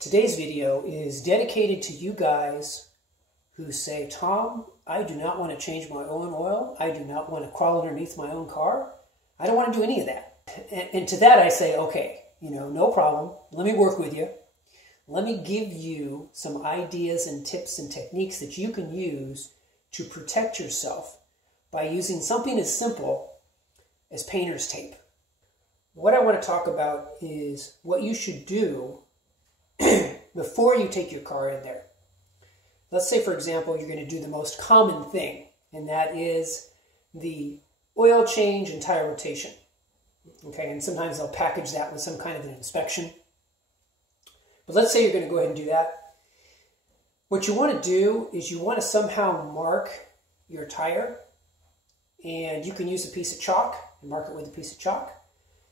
Today's video is dedicated to you guys who say, Tom, I do not want to change my own oil. I do not want to crawl underneath my own car. I don't want to do any of that. And to that I say, okay, no problem. Let me work with you. Let me give you some ideas and tips and techniques that you can use to protect yourself by using something as simple as painter's tape. What I want to talk about is what you should do before you take your car in there. Let's say, for example, you're going to do the most common thing, and that is the oil change and tire rotation. Okay, and sometimes they'll package that with some kind of an inspection. But let's say you're going to go ahead and do that. What you want to do is you want to somehow mark your tire, and you can use a piece of chalk and mark it with a piece of chalk.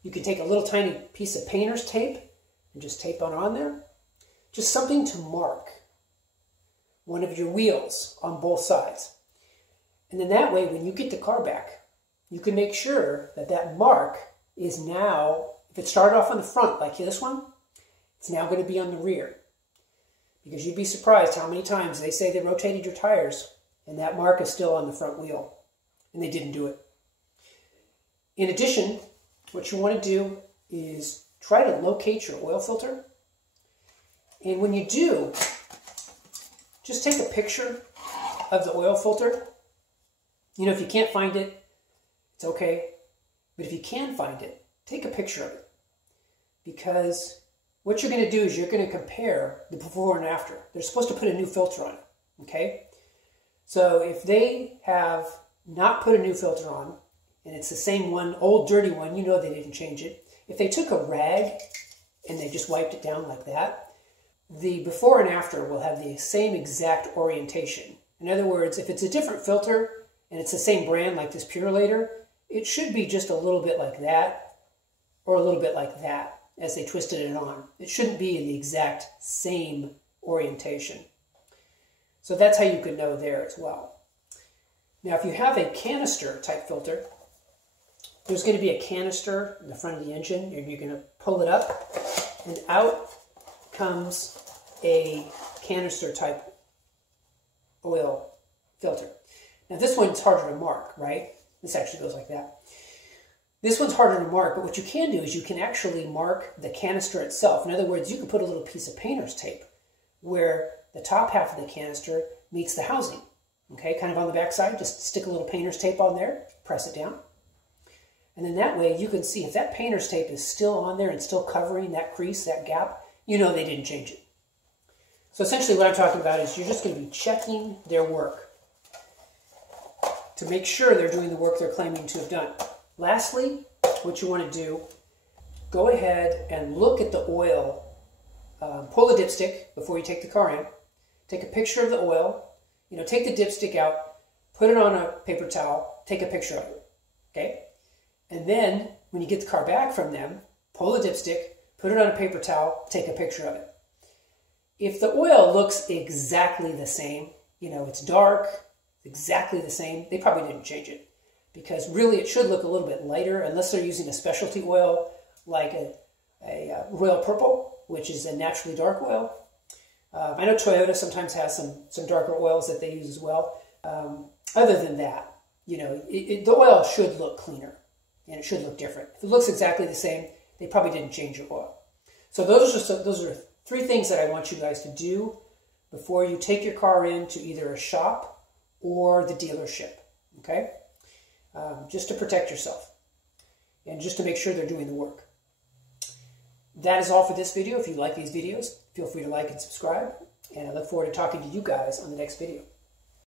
You can take a little tiny piece of painter's tape and just tape it on there. Just something to mark one of your wheels on both sides. And then that way, when you get the car back, you can make sure that that mark is now, if it started off on the front like this one, it's now going to be on the rear. Because you'd be surprised how many times they say they rotated your tires and that mark is still on the front wheel. And they didn't do it. In addition, what you want to do is try to locate your oil filter. And when you do, just take a picture of the oil filter. If you can't find it, it's okay. But if you can find it, take a picture of it. Because what you're going to do is you're going to compare the before and after. They're supposed to put a new filter on it, okay? So if they have not put a new filter on, and it's the same one, old dirty one, they didn't change it. If they took a rag and they just wiped it down like that, the before and after will have the same exact orientation. In other words, if it's a different filter and it's the same brand like this Purolator, it should be just a little bit like that or a little bit like that as they twisted it on. It shouldn't be in the exact same orientation. So that's how you could know there as well. Now, if you have a canister type filter, there's going to be a canister in the front of the engine, and you're going to pull it up, and out comes a canister type oil filter. Now, this one's harder to mark, right? This actually goes like that. This one's harder to mark, but what you can do is you can actually mark the canister itself. In other words, you can put a little piece of painter's tape where the top half of the canister meets the housing. Okay, kind of on the back side, just stick a little painter's tape on there, press it down. And then that way you can see if that painter's tape is still on there and still covering that crease, that gap, they didn't change it. So essentially what I'm talking about is you're just going to be checking their work to make sure they're doing the work they're claiming to have done. Lastly, what you want to do, go ahead and look at the oil. Pull the dipstick before you take the car in. Take a picture of the oil. Take the dipstick out, put it on a paper towel, take a picture of it. Okay? And then when you get the car back from them, pull the dipstick, put it on a paper towel, take a picture of it. If the oil looks exactly the same, it's dark, exactly the same, they probably didn't change it. Because really it should look a little bit lighter unless they're using a specialty oil like a Royal Purple, which is a naturally dark oil. I know Toyota sometimes has some darker oils that they use as well. Other than that, the oil should look cleaner and it should look different. If it looks exactly the same, they probably didn't change your oil. So those are 3 things that I want you guys to do before you take your car into either a shop or the dealership. Okay? Just to protect yourself and just to make sure they're doing the work. That is all for this video. If you like these videos, feel free to like and subscribe. And I look forward to talking to you guys on the next video.